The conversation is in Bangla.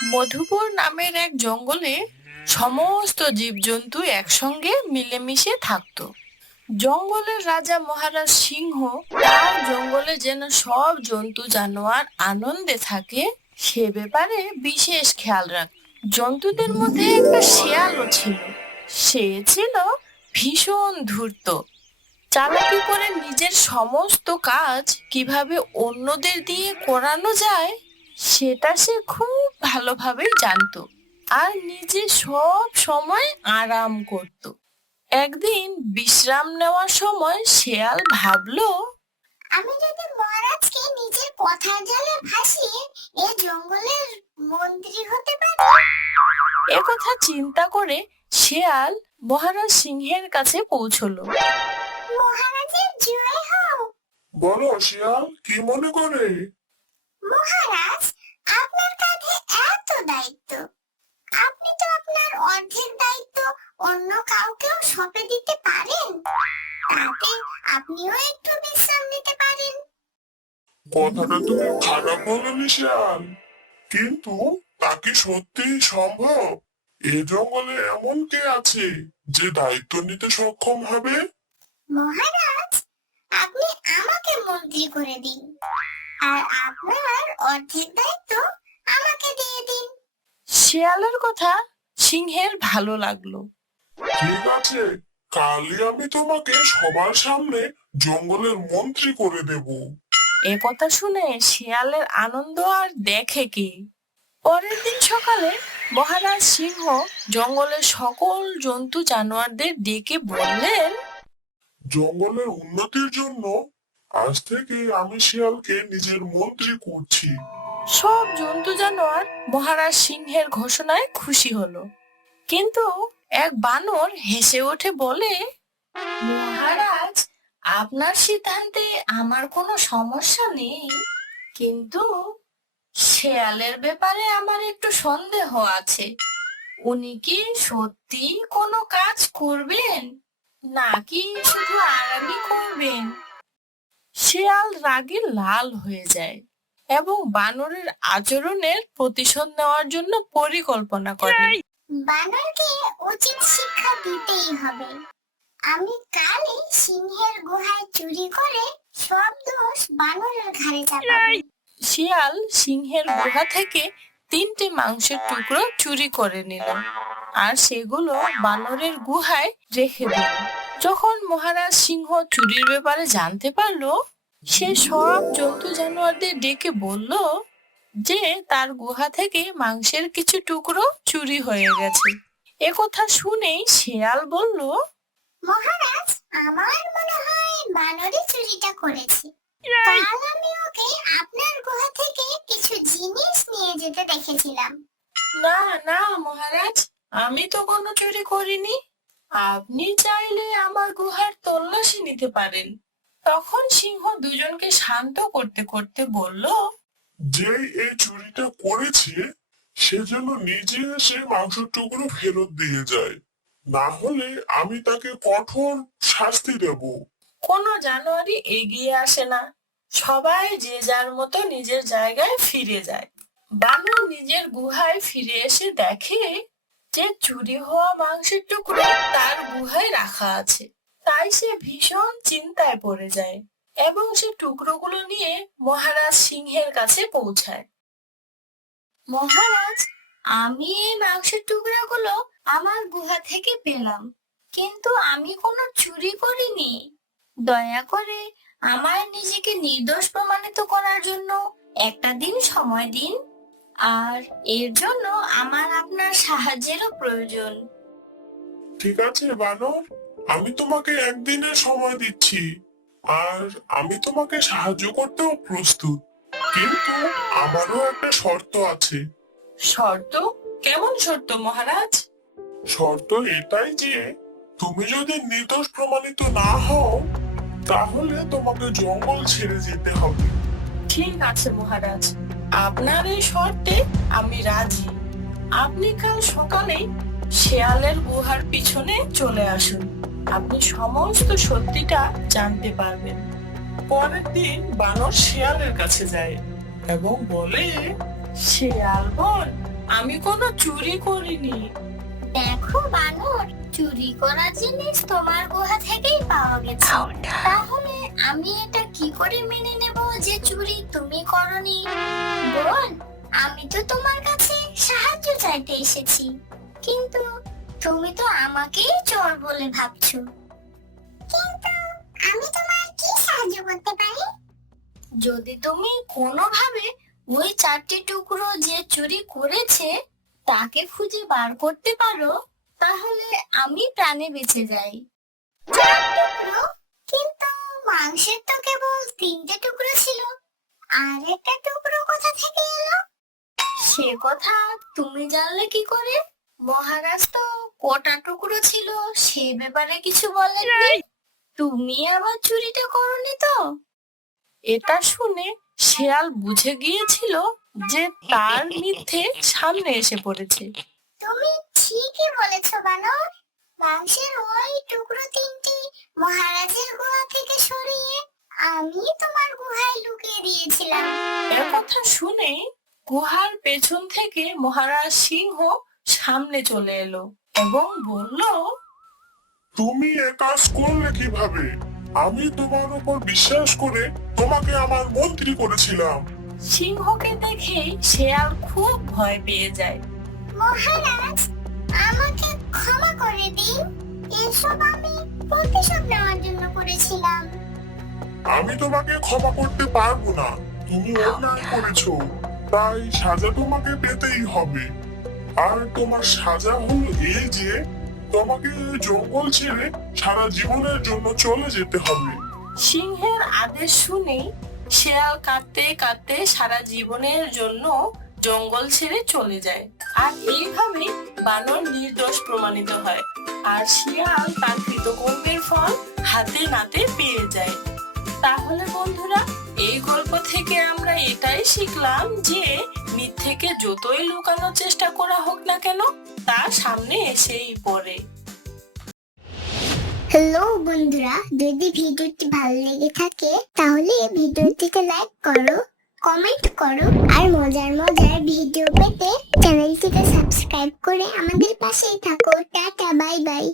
মধুপুর নামের এক জঙ্গলে সমস্ত জীবজন্তু একসঙ্গে মিলেমিশে থাকতো। জঙ্গলের রাজা মহারাজ সিংহ তার জঙ্গলে যেন সব জন্তু জানোয়ার আনন্দে থাকে সে ব্যাপারে বিশেষ খেয়াল রাখত। জন্তুদের মধ্যে একটা শেয়ালও ছিল। সে ছিল ভীষণ ধূর্ত। চালাকি করে নিজের সমস্ত কাজ কিভাবে অন্যদের দিয়ে করানো যায় সেটা সে খুব ভালোভাবেই জানতো, আর নিজে সব সময় আরাম করত। একদিন বিশ্রাম নেওয়ার সময় শেয়াল ভাবলো, আমি যদি মহারাজকে নিজের কথার জালে ভাসিয়ে এই জঙ্গলের মন্ত্রী হতে পারি। একথা চিন্তা করে শেয়াল মহারাজ সিংহের কাছে পৌঁছলো। মহারাজের জয় হোক। বলো শিয়াল, কি মনে করে? মহারাজ, আপনার কাঁধে এত দায়িত্ব, আপনি তো আপনার অর্ধেক দায়িত্ব অন্য কাউকেও সঁপে দিতে পারেন, তাতে আপনিও একটু বিশ্রাম নিতে পারেন। কথাটা তুমি খারাপ বলনি শিয়াল, কিন্তু তা কি সত্যিই সম্ভব? এ জঙ্গলে এমন কে আছে যে দায়িত্ব নিতে সক্ষম হবে? মহারাজ, আপনি আমাকে মন্ত্রী করে দিন, আর আপনার অর্ধেক দায়িত্ব আমাকে দিয়ে দিন। শেয়ালের কথা সিংহের ভালো লাগলো। ঠিক আছে, কালই আমি তোমাকে সবার সামনে জঙ্গলের মন্ত্রী করে দেব। এ কথা শুনে শিয়ালের আনন্দ আর দেখে কি। পরের দিন সকালে মহারাজ সিংহ জঙ্গলের সকল জন্তু জানোয়ারদের ডেকে বললেন, জঙ্গলের উন্নতির জন্য আজ থেকে আমি শিয়ালকে নিজের মন্ত্রী করছি। সব জন্তু জানোয়ার মহারাজ সিংহের ঘোষণায় খুশি হলো। কিন্তু এক বানর হেসে ওঠে বলে, মহারাজ, আপনার সিদ্ধান্তে আমার কোনো সমস্যা নেই, কিন্তু শেয়ালের ব্যাপারে আমার একটু সন্দেহ আছে। উনি কি সত্যি কোনো কাজ করবেন নাকি শুধু আরামই করবেন? শেয়াল রাগে লাল হয়ে যায় এবং বানরের আচরণের প্রতিশোধ নেওয়ার জন্য পরিকল্পনা করে। বানরকে উচিত শিক্ষা দিতেই হবে। আমি কালই সিংহের গুহায় চুরি করে সব দোষ বানরের ঘাড়ে চাপাবো। শিয়াল সিংহের গুহা থেকে 3টে মাংসের টুকরো চুরি করে নিল আর সেগুলো বানরের গুহায় রেখে দিল। যখন মহারাজ সিংহ চুরির ব্যাপারে জানতে পারলো, সে সব জন্তু জানোয়ারদের ডেকে বলল যে তার গুহা থেকে মাংসের কিছু টুকরো চুরি হয়ে গেছে। একথা শুনেই শেয়াল বলল, মহারাজ, আমার মনে হয় বানরই চুরিটা করেছে। কাল আমি ওকে আপনার গুহা থেকে কিছু জিনিস নিয়ে যেতে দেখেছিলাম। না না মহারাজ, আমি তো কোনো চুরি করিনি। আপনি চাইলে আমার গুহার তল্লাশি নিতে পারেন। তখন সিংহ দুজনকে শান্ত করতে করতে বলল, যে এই চুরিটা করেছে সে যেন নিজে এসে মাংসের টুকরো ফেরত দিয়ে যায়, না হলে আমি তাকে কঠোর শাস্তি দেব। কোনো জানোয়ারই এগিয়ে আসে না। সবাই যে যার মতো নিজের জায়গায় ফিরে যায়। বানর নিজের গুহায় ফিরে এসে দেখে যে চুরি হওয়া মাংসের টুকরো তার গুহায় রাখা আছে। তাই সে ভীষণ চিন্তায় পড়ে যায় এবং সে টুকরোগুলো নিয়ে মহারাজ সিংহের কাছে পৌঁছায়। মহারাজ, আমি এই মাংসের টুকরাগুলো আমার গুহা থেকে পেলাম, কিন্তু আমি কোনো চুরি করিনি। দয়া করে আমায় নিজেকে নির্দোষ প্রমাণিত করার জন্য একটা দিন সময় দিন, আর এর জন্য আমার আপনার সাহায্যেরও প্রয়োজন। ঠিক আছে বানর, আমি তোমাকে একদিনের সময় দিচ্ছি, আর আমি তোমাকে সাহায্য করতেও প্রস্তুত, কিন্তু আমারও একটা শর্ত আছে। শর্ত? কেমন শর্ত মহারাজ? শর্ত এটাই যে তুমি যদি নির্দোষ প্রমাণিত না হও তাহলে তোমাকে জঙ্গল ছেড়ে যেতে হবে। ঠিক আছে মহারাজ, আপনার এই শর্তে আমি রাজি। আপনি কাল সকালেই শেয়ালের গুহার পিছনে চলে আসুন। আপনি সমস্ত সত্যিটা জানতে পারবেন। পরের দিন বানর শেয়ালের কাছে যায় এবং বলে, শেয়াল বোন, আমি কোনো চুরি করিনি। দেখো বানর, চুরি করা জিনিস তোমার গুহা থেকেই পাওয়া গেছে। তাহলে আমি এটা কি করে মেনে নেব যে চুরি তুমি করনি? বোন, আমি তো তোমার কাছে সাহায্য চাইতে এসেছি, কিন্তু তুমি তো আমাকেই চোর বলে ভাবছো। কিন্তু আমি তোমার কি সাহায্য করতে পারি? যদি তুমি কোনোভাবে ওই 4টি টুকরো যে চুরি করেছে তাকে খুঁজে বার করতে পারো, তাহলে আমি প্রাণে বেঁচে যাই। 4 টুকরো? কিন্তু মাংসের তো কেবল 3টে টুকরো ছিল, আর একটা টুকরো কোথা থেকে এলো? সে কথা তুমি জানলে কি করে? মহারাজ তো কটা টুকরো ছিল সে ব্যাপারে কিছু বলেননি। তুমি আবার চুরিটা করনি তো? এটা শুনে শেয়াল বুঝে গিয়েছিল যে তার মিথ্যে সামনে এসে পড়েছে। তুমি ঠিকই বলেছো বানর, মাংসের ওই টুকরো 3টি মহারাজের গুহা থেকে সরিয়ে আমি তোমার গুহায় লুকিয়ে দিয়েছিলাম। এ কথা শুনে গুহার পেছন থেকে মহারাজ সিংহ সামনে চলে এলো এবং বলল, তুমি এ কাজ করলে কিভাবে? আমি তোমার উপর বিশ্বাস করে তোমাকে আমার মন্ত্রী করেছিলাম। সিংহকে দেখে শেয়াল খুব ভয় পেয়ে যায়। মহারাজ, আমাকে ক্ষমা করে দিন, এসব আমি প্রতিশোধ নেওয়ার জন্য করেছিলাম। আমি তোমাকে ক্ষমা করতে পারবো না, তুমি অন্যায় করেছো, তাই সাজা তোমাকে পেতেই হবে। আর তোমার সাজা হলো এই যে তোমাকে এই জঙ্গল ছেড়ে সারা জীবনের জন্য চলে যেতে হবে। সিংহের আদেশ শুনে শেয়াল কাঁদতে কাঁদতে সারা জীবনের জন্য জঙ্গল ছেড়ে চলে যায়। আর এইভাবে বানর নির্দোষ প্রমাণিত হয়, আর শিয়াল তার কৃতকর্মের ফল হাতে নাতে পেয়ে যায়। তাহলে বন্ধুরা, এই গল্প থেকে আমরা এটাই শিখলাম যে মিথ্যেকে যতই লুকানোর চেষ্টা করা হোক না কেন, তা সামনে এসেই পড়ে। হ্যালো বন্ধুরা, যদি ভিডিওটি ভালো লেগে থাকে তাহলে ভিডিওটিকে লাইক করো, কমেন্ট করো, আর মজার মজার ভিডিও পেতে চ্যানেলটিকে সাবস্ক্রাইব করে আমাদের পাশেই থাকো। Tata, bye bye.